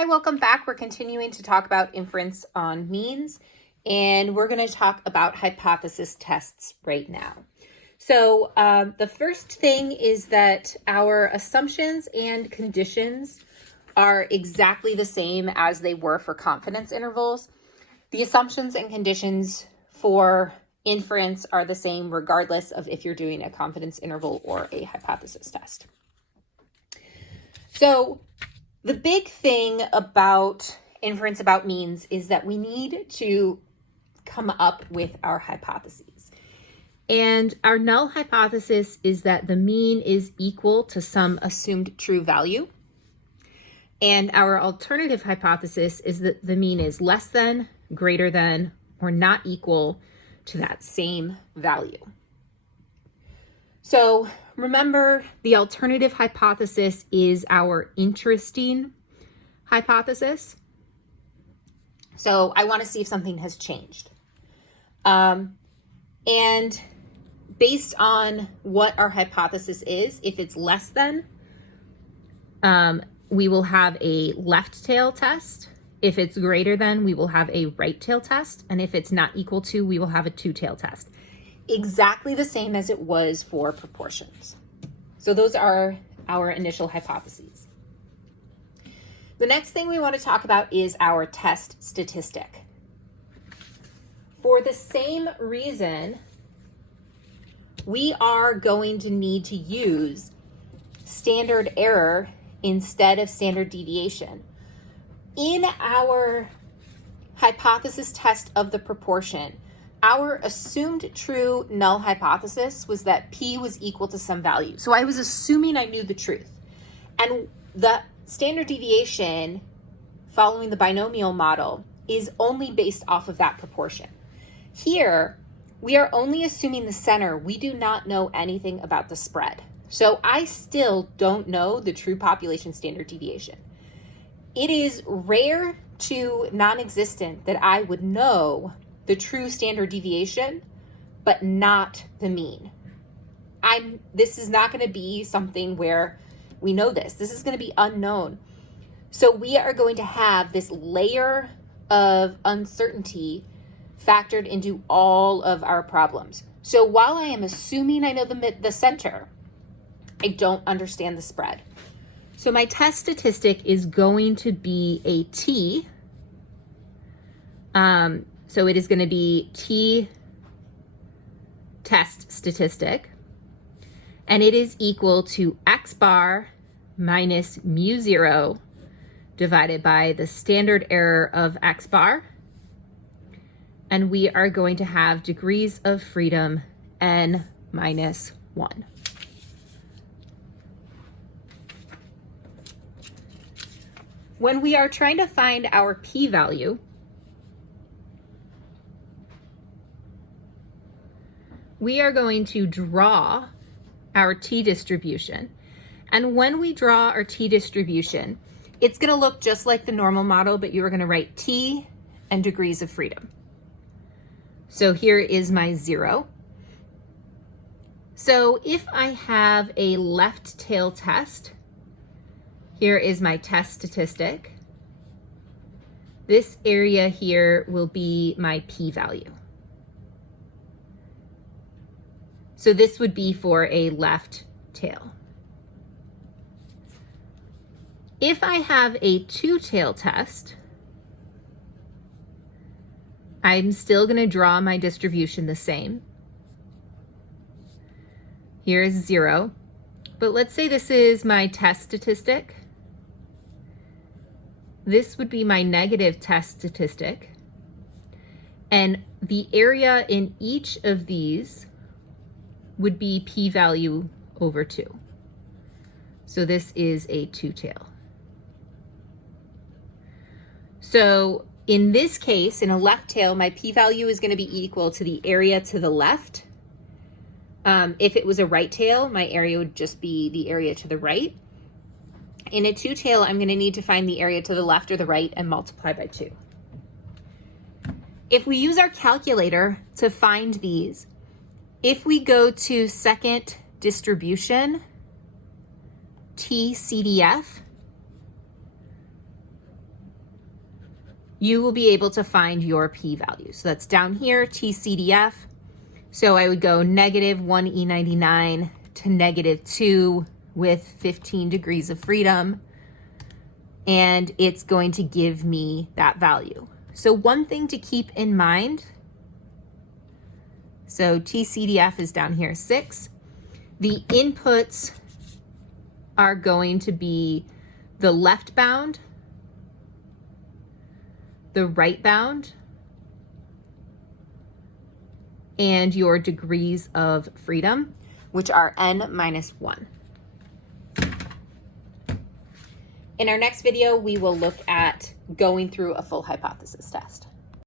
Hi, welcome back. We're continuing to talk about inference on means, and we're going to talk about hypothesis tests right now. So the first thing is that our assumptions and conditions are exactly the same as they were for confidence intervals. The assumptions and conditions for inference are the same regardless of if you're doing a confidence interval or a hypothesis test. So the big thing about inference about means is that we need to come up with our hypotheses. And our null hypothesis is that the mean is equal to some assumed true value. And our alternative hypothesis is that the mean is less than, greater than, or not equal to that same value. So remember, the alternative hypothesis is our interesting hypothesis. So I want to see if something has changed. And based on what our hypothesis is, if it's less than, we will have a left tail test. If it's greater than, we will have a right tail test. And if it's not equal to, we will have a two tail test. Exactly the same as it was for proportions. So those are our initial hypotheses. The next thing we want to talk about is our test statistic. For the same reason, we are going to need to use standard error instead of standard deviation. In our hypothesis test of the proportion, our assumed true null hypothesis was that P was equal to some value. So I was assuming I knew the truth. And the standard deviation following the binomial model is only based off of that proportion. Here, we are only assuming the center. We do not know anything about the spread. So I still don't know the true population standard deviation. It is rare to non-existent that I would know the true standard deviation, but not the mean. This is not going to be something where we know this. This is going to be unknown. So we are going to have this layer of uncertainty factored into all of our problems. So while I am assuming I know the center, I don't understand the spread. So my test statistic is going to be a T. So it is going to be T test statistic, and it is equal to X bar minus mu 0 divided by the standard error of X bar. And we are going to have degrees of freedom n minus 1. When we are trying to find our p-value, we are going to draw our t-distribution. And when we draw our t-distribution, it's going to look just like the normal model, but you are going to write t and degrees of freedom. So here is my 0. So if I have a left tail test, here is my test statistic. This area here will be my p-value. So this would be for a left tail. If I have a two-tail test, I'm still going to draw my distribution the same. Here's 0. But let's say this is my test statistic. This would be my negative test statistic. And the area in each of these would be p-value over 2. So this is a two-tail. So in this case, in a left tail, my p-value is going to be equal to the area to the left. If it was a right tail, my area would just be the area to the right. In a two-tail, I'm going to need to find the area to the left or the right and multiply by 2. If we use our calculator to find these, if we go to second distribution, TCDF, you will be able to find your p-value. So that's down here, TCDF. So I would go -1e99 to -2 with 15 degrees of freedom, and it's going to give me that value. So one thing to keep in mind, so TCDF is down here, 6. The inputs are going to be the left bound, the right bound, and your degrees of freedom, which are n-1. In our next video, we will look at going through a full hypothesis test.